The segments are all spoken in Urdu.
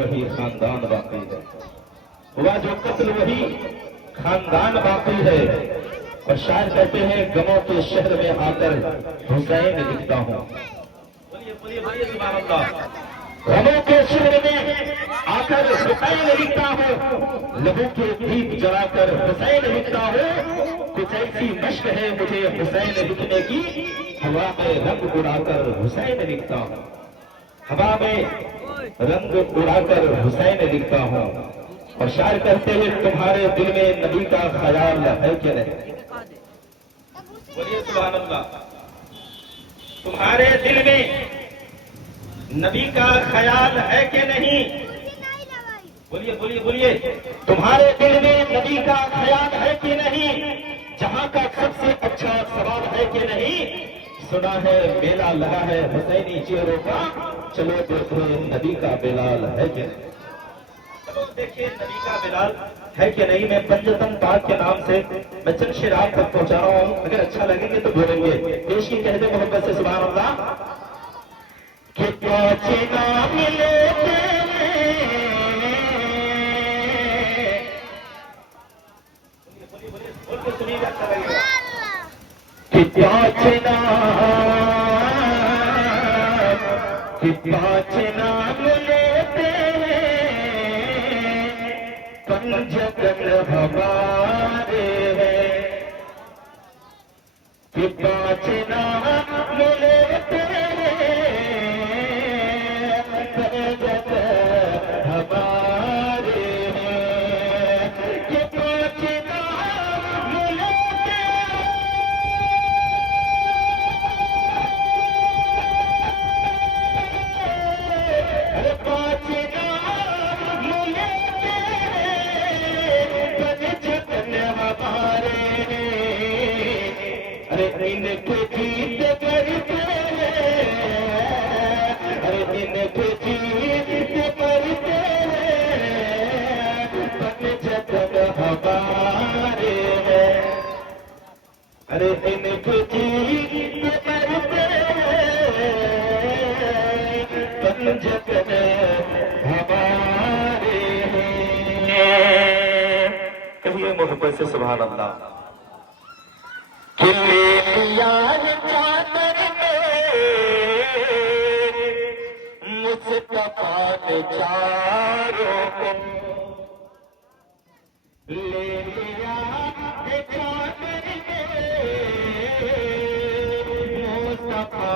وہی خاندان باقی ہے، ہوا جو قتل وہی خاندان باقی ہے۔ اور شاعر کہتے ہیں غموں کے شہر میں آ کر حسین لکھتا ہوں۔ بولیے سبحان اللہ۔ غموں کے شہر میں آ کر حسین لکھتا ہوں، لہو کے دیپ جلا کر حسین لکھتا ہوں۔ کچھ ایسی مشق ہے مجھے حسین لکھنے کی، ہوا میں رنگ اڑا کر حسین لکھتا ہوں، ہوا میں رنگ اڑا کر حسین لکھتا ہوں۔ اور شاعر کہتے ہیں تمہارے دل میں نبی کا خیال ہے کہ نہیں؟ بولیے سبحان اللہ۔ تمہارے دل میں نبی کا خیال ہے کہ نہیں؟ بولیے بولیے بولیے۔ تمہارے دل میں نبی کا خیال ہے کہ نہیں؟ جہاں کا سب سے اچھا سوال ہے کہ نہیں؟ سنا ہے میلہ لگا ہے حسینی چہروں کا، چلو دیکھو نبی کا بلال ہے کہ نہیں؟ چلو دیکھیے نبی کا بلال ہے کہ نہیں۔ میں پنجتن پاک کے نام سے میں چند شعر آپ تک پہنچا رہا ہوں، اگر اچھا لگیں گے تو بولیں گے۔ پیش کی کہہ دیں محبت سے سبحان اللہ۔ کہ پہنچنا ملے بول کے سنیے گا، اچھا لگے گا۔ کہ پہنچنا ملے پنجتن ہمارے ہیں، کہ پہنچنا ملے پنجتن ہمارے ہیں، کہ پہنچنا ملے پہنچنا ملے پنجتن ہمارے ہیں۔ ارے ان کے جیت کرتے ہیں، ارے ان کے جیت کرتے ہیں، پنجتن ہمارے ہیں۔ ارے ان کے جیت کرتے ہیں، پنجتن ہمارے ہیں۔ کہیے محبت سے سبحان اللہ۔ کہ لے لیا چادر میں مصطفیٰ نے چاروں کو، لے لیا چادر میں مصطفیٰ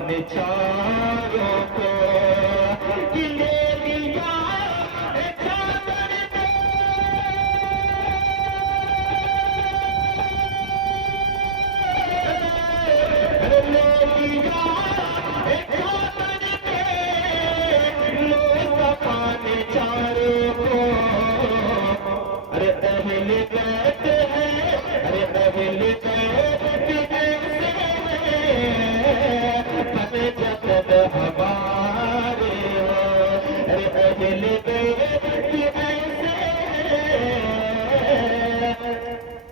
نے چاروں کو، کہ لے لیا چادر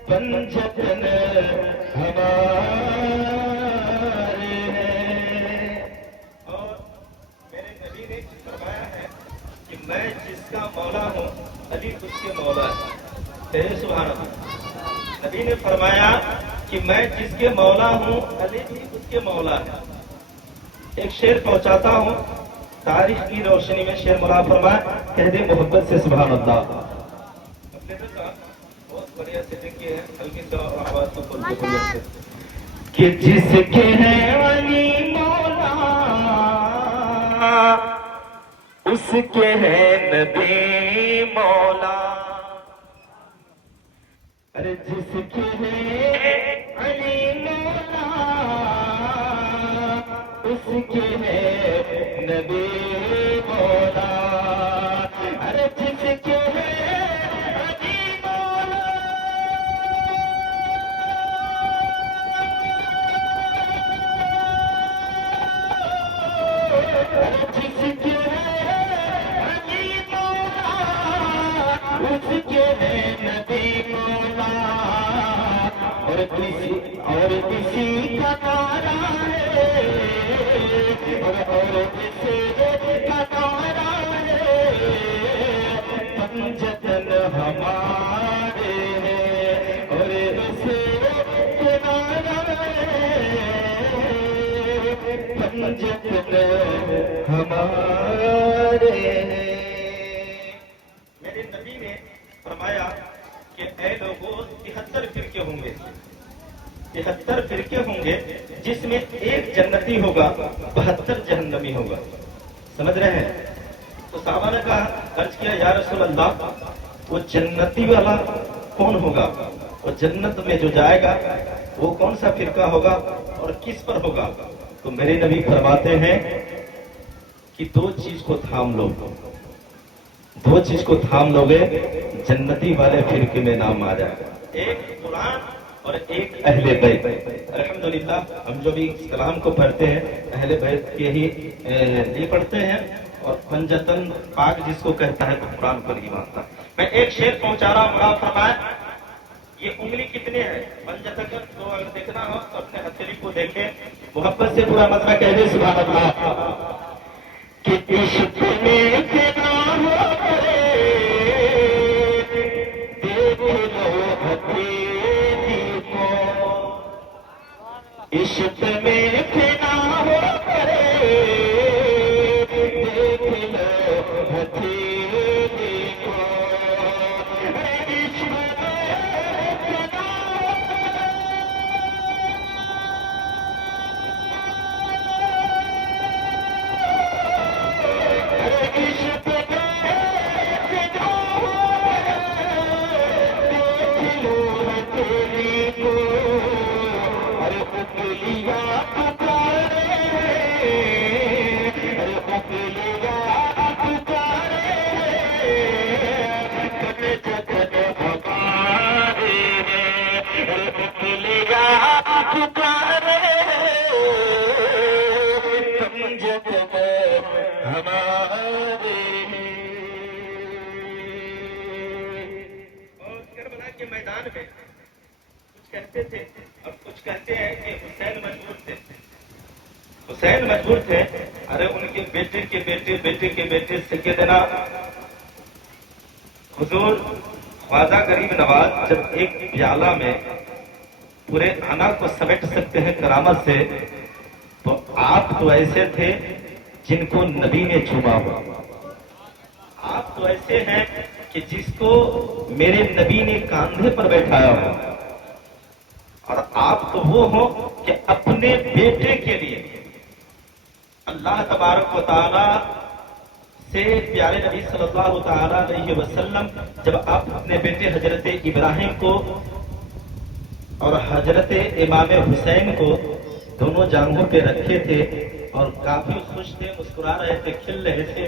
پنجتن ہمارے ہیں۔ اور میرے نبی نے فرمایا ہے کہ میں جس کا مولا ہوں علی اس کے مولا ہے۔ کہے سبحان اللہ۔ نبی نے فرمایا کہ میں جس کے مولا ہوں علی بھی اس کے مولا ہے۔ ایک شعر پہنچاتا ہوں، تاریخ کی روشنی میں شعر مولا فرمایا، کہہ دے محبت سے سبحان اللہ۔ بہت بڑھیا سیٹنگ کی ہے، ہلکی سے آواز کو کھول کے بولیے سے۔ کہ جس کے ہے علی مولا اس کے ہے نبی مولا، ارے جس کے ہے علی مولا اس کے ہے نبی مولا، ارے جس کے ہے علی مولا جس کے ہے علی مولا اس کے ہے نبی مولا، اور کسی کا تارا ہے، اور کسی کا تارا ہے، میرے نبی نے فرمایا کہ اے لوگوں 73 فرقے ہوں گے، 73 فرقے ہوں گے، جس میں ایک جنتی ہوگا، 72 جہنمی ہوگا. سمجھ رہے ہیں؟ تو صحابہ نے کہا، عرض کیا یا رسول اللہ وہ جنتی والا کون ہوگا؟ وہ جنت میں جو جائے گا وہ کون سا فرقہ ہوگا اور کس پر ہوگا؟ تو میرے نبی فرماتے ہیں کہ دو چیز کو تھام لو، دو چیز کو تھام لو گے جنتی والے فرقے میں نام آ جائے گا، ایک قرآن اور ایک اہل بیت. الحمدللہ ہم جو بھی کلام کو پڑھتے ہیں اہل بیت کے ہی لیے پڑھتے ہیں، اور پنجتن پاک جس کو کہتا ہے تو قرآن پر ہی مانتا. میں ایک شعر پہنچا رہا ہوں، مراد فرمائے یہ انگلی کتنے ہیں؟ پنجتن کو اگر دیکھنا ہو تو اپنے ہتھیلی کو دیکھیں، محبت سے پورا مسئلہ کہہ دے سبحان اللہ. کہ عشق میں تیرا ہو عشق میں پھیلا ہو کرے دیکھ لو ہتھیلی کو. عشق میں پھیلا عشق میں پھیلا دیکھ لو ہتھیلی کو. میدان میں کچھ کہتے تھے اور کچھ کہتے ہیں کہ حسین مجبور تھے، حسین مجبور تھے. ارے ان کے بیٹے کے بیٹے بیٹے کے بیٹے سیدنا حضور خواجہ غریب نواز جب ایک پیالہ میں پورے انا کو سمیٹ سکتے ہیں کرامت سے، تو آپ تو ایسے تھے جن کو نبی نے چوما ہوا. آپ تو ایسے ہیں کہ جس کو میرے نبی نے کاندھے پر بیٹھایا ہو، اور آپ تو وہ ہو کہ اپنے بیٹے کے لیے اللہ تبارک و تعالی سے پیارے نبی صلی اللہ تعالی علیہ وسلم جب آپ اپنے بیٹے حضرت ابراہیم کو اور حضرت امام حسین کو دونوں جانگوں پہ رکھے تھے اور کافی خوش تھے، مسکرا رہے تھے، کھل رہے تھے،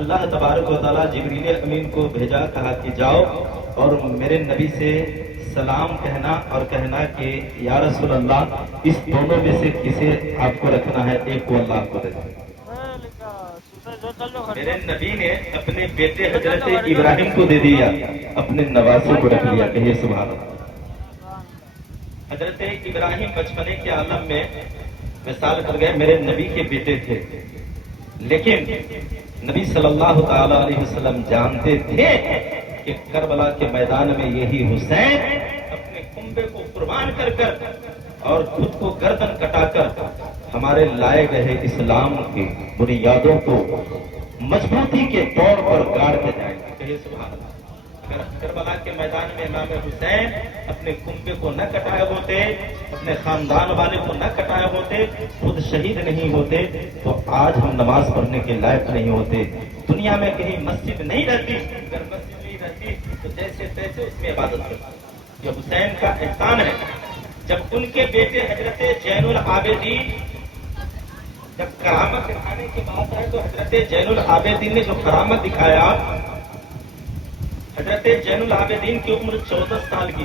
اللہ تبارک و تعالیٰ جبریل امین کو بھیجا، کہا کہ جاؤ اور میرے نبی سے سلام کہنا اور کہنا کہ یا رسول اللہ اس دونوں میں سے کسے آپ کو رکھنا ہے، ایک کو اللہ کو دے. میرے نبی نے اپنے بیٹے حضرت ابراہیم کو دے دیا، اپنے نواسے کو رکھ لیا. کہیے سبحان اللہ. حضرت ابراہیم بچپنے کے عالم میں مثال کر گئے، میرے نبی کے بیٹے تھے، لیکن نبی صلی اللہ تعالی علیہ وسلم جانتے تھے کہ کربلا کے میدان میں یہی حسین اپنے کنبے کو قربان کر کر اور خود کو گردن کٹا کر ہمارے لائے گئے اسلام کی بنیادوں کو مضبوطی کے طور پر گاڑ کے جائیں گے. کہیے سبحان اللہ. اگر کربلا کے میدان میں امام حسین اپنے کنبے کو نہ کٹائے ہوتے، اپنے خاندان والے کو نہ کٹائے ہوتے، خود شہید نہیں ہوتے، تو آج ہم نماز پڑھنے کے لائق نہیں ہوتے. دنیا میں کہیں مسجد نہیں رہتی، اگر مسجد نہیں رہتی تو جیسے تیسے اس میں عبادت کرتی. یہ حسین کا احسان ہے. جب ان کے بیٹے حضرت زین العابدین جب کرامت دکھانے کی بات آئے تو حضرت زین العابدین نے جو کرامت دکھایا، حضرت زین العابدین کی عمر 14 سال کی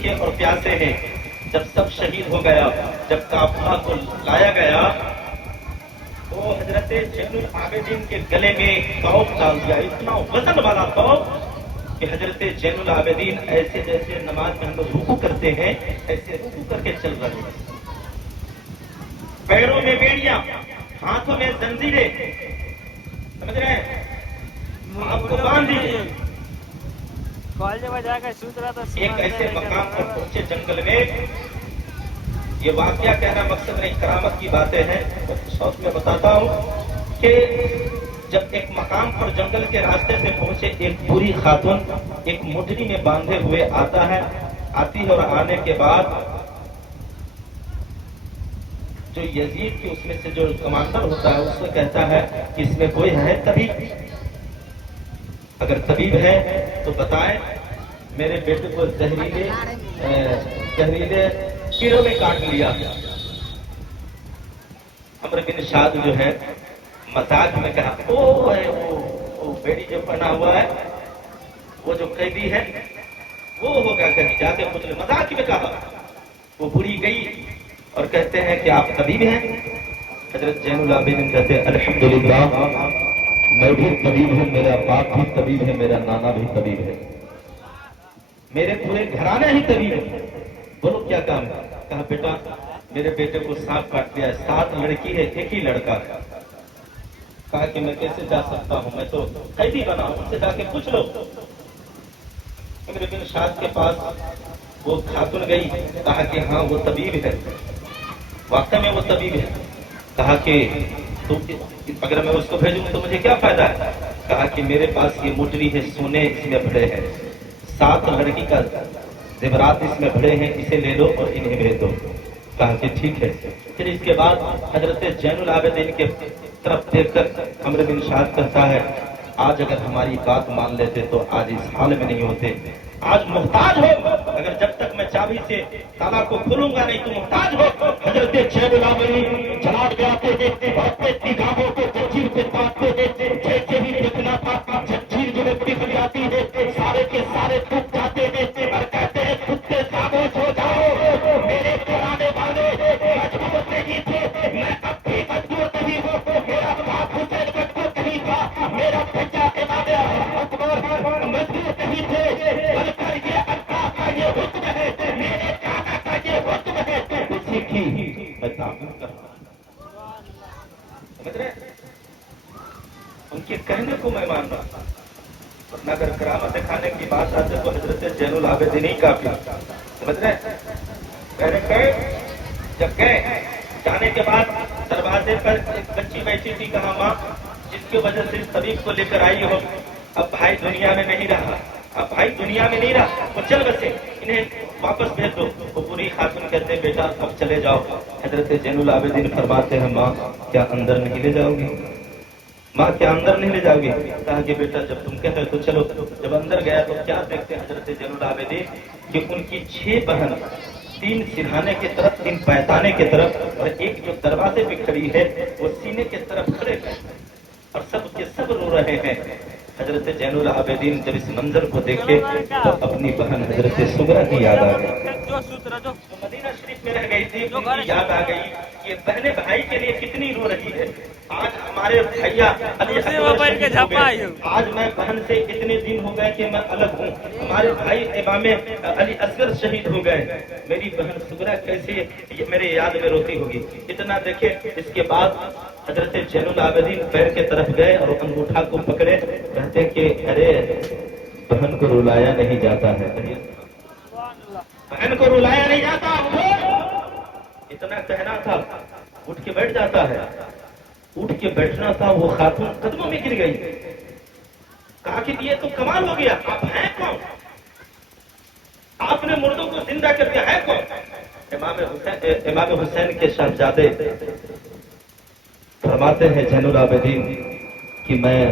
ہے اور پیاسے ہیں. جب سب شہید ہو گیا، جب کافلا کو لایا گیا تو حضرت زین العابدین کے گلے میں توپ ڈال دیا، اتنا وزن والا توپ کہ حضرت زین العابدین ایسے جیسے نماز میں ہم لوگ رکوع کرتے ہیں ایسے رکوع کر کے چل رہے ہیں. پیروں میں بیڑیاں، ہاتھوں میں زنجیریں، سمجھ رہے ہیں، آپ کو باندھ دیجیے. ایک ایسے مقام پر پہنچے جنگل میں یہ واقعہ کہنا مقصد نہیں، کرامت کی باتیں ہیں. شوق میں بتاتا ہوں کہ جب ایک مقام پر جنگل کے راستے سے پہنچے، ایک بوڑھی خاتون ایک مٹری میں باندھے ہوئے آتی ہے، اور آنے کے بعد جو یزید کی اس میں سے جو کمانڈر ہوتا ہے اس سے کہتا ہے کہ اس میں کوئی ہے طبیب؟ اگر طبیب ہے تو بتائیں، میرے بیٹے کو زہریلے کیڑوں میں کاٹ لیا. عمرو بن شاد جو ہے مزاج میں کہا، وہ بیڑی جو پہنا ہوا ہے، وہ جو قیدی ہے وہ ہوگا، کہیں جا کے پوچھ لے. مزاج میں کہا. وہ بوڑھی گئی اور کہتے ہیں کہ آپ طبیب ہیں؟ حضرت زین العابدین کہتے ہیں الحمدللہ میں بھی طبیب ہوں، میرا باپ بھی طبیب ہے، میرا نانا بھی طبیب ہے، میرے پورے گھرانے ہی طبیب ہے. بولو کیا کام ہے؟ کہا بیٹا میرے بیٹے کو سانپ کاٹ دیا ہے، 7 لڑکی ہے، ایک ہی لڑکا ہے. کہا کہ میں کیسے جا سکتا ہوں، میں تو قیدی بنا ہوں، ان سے جا کے پوچھ لو. عمرو بن شاد کے پاس وہ خاتون گئی، کہا کہ ہاں وہ طبیب ہے، واقعہ میں وہ طبیب ہے. کہا کہ اگر میں اس کو بھیجوں تو مجھے کیا فائدہ ہے؟ کہا کہ میرے پاس یہ مٹری ہے، سونے اس میں بھرے ہیں، 7 لڑکی کا زیورات اس میں بھرے ہیں، اسے لے لو اور انہیں بھیج دو. کہا کہ ٹھیک ہے. پھر اس کے بعد حضرت زین العابدین کے طرف دیکھ کر عمرو بن شاد کہتا ہے آج اگر ہماری بات مان لیتے تو آج اس حال میں نہیں ہوتے. آج محتاج ہو، اگر جب تک میں چابی سے تالا کو کھولوں گا نہیں تو محتاج ہو. حضرت زین العابدین جناب کے آتے ہیں، اپنے نگاہوں کو زنجیر پہ باندھتے ہیں، جیسے ہی دیکھنا تھا زنجیر جو ہے پگھل جاتی ہے، سارے کے سارے ٹوٹ جاتے ہیں اور کہتے ہیں کتے خاموش ہو جاؤ، میرے پرانے والے مجبور نہیں تھے، میں اب بھی مجبور نہیں ہوں. میرا باپ حسین مجبور نہیں تھا، میرا بچہ امام اکبر مجبور نہیں تھے، بلکہ یہ اللہ کا یہ حکم ہے، میرے دادا کا یہ حکم ہے، اسی کی میں تعمیر کر رہا ہوں. سمجھ رہے ہیں؟ ان کے کہنے کو میں مان رہا ہوں. ورنہ اگر کرامت دکھانے کی بات آتے تو حضرت زین العابدین ہی کافی. سمجھ رہے ہیں؟ پہلے گئے، جب گئے جانے کے بعد دروازے پر ایک بچی بیٹھی تھی، کہا ماں جس کی وجہ سے اس طبیب کو لے کر آئی ہو، اب بھائی دنیا میں نہیں رہا، اب بھائی دنیا میں نہیں رہا، وہ چل بسے، انہیں واپس بھیج دو. وہ پوری خاتون کہتے ہیں بیٹا اب چلے جاؤ. حضرت زین العابدین فرماتے ہیں ماں کیا اندر نہیں لے جاؤ گی؟ ماں کیا اندر نہیں لے جاؤ گی؟ کہا کہ بیٹا جب تم کہہ رہے تو چلو. جب اندر گیا تو کیا دیکھتے ہیں حضرت زین العابدین کہ ان کی 6 بہن، 3 سرہانے کی طرف، 3 پیتانے کی طرف، اور ایک جو دروازے پہ کھڑی ہے وہ سینے کی طرف کھڑے ہیں اور سب کے سب رو رہے ہیں. حضرت زین العابدین جب اس منظر کو دیکھے تو اپنی بہن حضرت سغرا کی یاد آ گئی، مدینہ شریف میں رہ گئی تھی، ان کی یاد آ گئی کہ بہن بھائی کے لیے کتنی رو رہی ہے. آج ہمارے بھیا علی اکبر شہید ہو گئے، آج میں بہن سے اتنے دن ہو گئے کہ میں الگ ہوں، ہمارے بھائی امام علی اصغر شہید ہو گئے، میری بہن سغرا کیسے میرے یاد میں روتی ہوگی. اتنا دیکھے. اس کے بعد حضرت زین العابدین پیر کے طرف گئے اور انگوٹھا کو پکڑے، کہتے کہ ارے بہن کو رلایا نہیں جاتا ہے، بہن کو رلایا نہیں جاتا. اتنا کہنا تھا، اٹھ کے بیٹھ جاتا ہے. اٹھ کے بیٹھنا تھا، وہ خاتون قدموں میں گر گئی. کہا کہ یہ تو کمال ہو گیا، آپ ہیں کون؟ آپ نے مردوں کو زندہ کر دیا، ہے کون؟ امام حسین کے شہزادے فرماتے ہیں زین العابدین کہ میں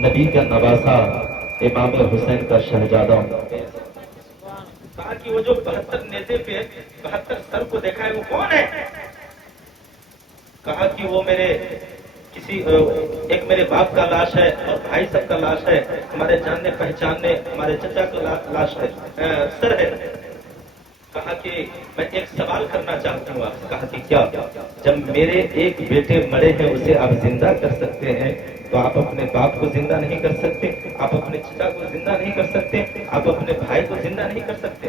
نبی کا نواسا امام حسین کا شہزادہ ہوں. کہا کہ وہ جو 72 نیزے پہ 72 سر کو دیکھا ہے وہ کون ہے؟ کہا کہ وہ میرے ایک میرے باپ کا لاش ہے اور بھائی سب کا لاش ہے، ہمارے جاننے پہچاننے ہمارے چچا کا لاش ہے، سر ہے. کہا کہ میں ایک سوال کرنا چاہتا ہوں آپ سے. کہا کہ کیا؟ جب میرے ایک بیٹے مرے ہیں اسے آپ زندہ کر سکتے ہیں تو آپ اپنے باپ کو زندہ نہیں کر سکتے، آپ اپنے چچا کو زندہ نہیں کر سکتے، آپ اپنے بھائی کو زندہ نہیں کر سکتے.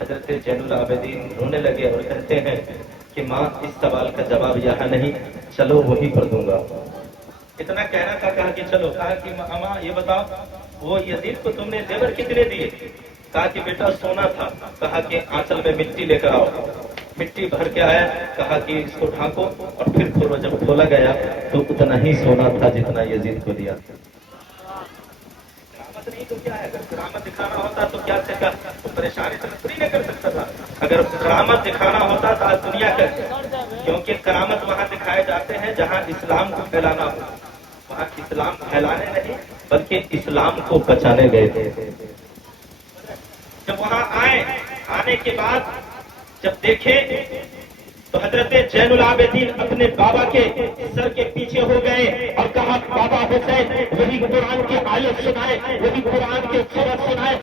حضرت زین العابدین رونے لگے اور کہتے ہیں کہ ماں اس سوال کا جواب یہاں نہیں، چلو وہی پر دوں گا. اتنا کہنا تھا. کہا کہ چلو. کہا کہ ماں یہ بتاؤ وہ یزید کو تم نے زیور کتنے دیے؟ کہا کہ بیٹا سونا تھا، کہا کہ آنچل میں مٹی لے کر آؤ، مٹی بھر کے آیا، کہا کہ اس کو ڈھانکو، اور پھر کھولو، جب کھولا گیا تو اتنا ہی سونا تھا جتنا یزید کو دیا تھا۔ کرامت نہیں تو کیا ہے؟ اگر کرامت دکھانا ہوتا تو کیا تو پریشانی سے پوری نہیں کر سکتا تھا۔ اگر کرامت دکھانا ہوتا تو آج دنیا کا، کیونکہ کرامت وہاں دکھائے جاتے ہیں جہاں اسلام کو پھیلانا ہو، وہاں اسلام پھیلانے نہیں بلکہ اسلام کو بچانے گئے تھے۔ جب وہاں آنے کے بعد جب دیکھے تو حضرت زین العابدین اپنے بابا کے سر کے پیچھے ہو گئے اور کہا بابا حسین وہی قرآن کی آیت سنائے، وہی قرآن کے سورت سنائے۔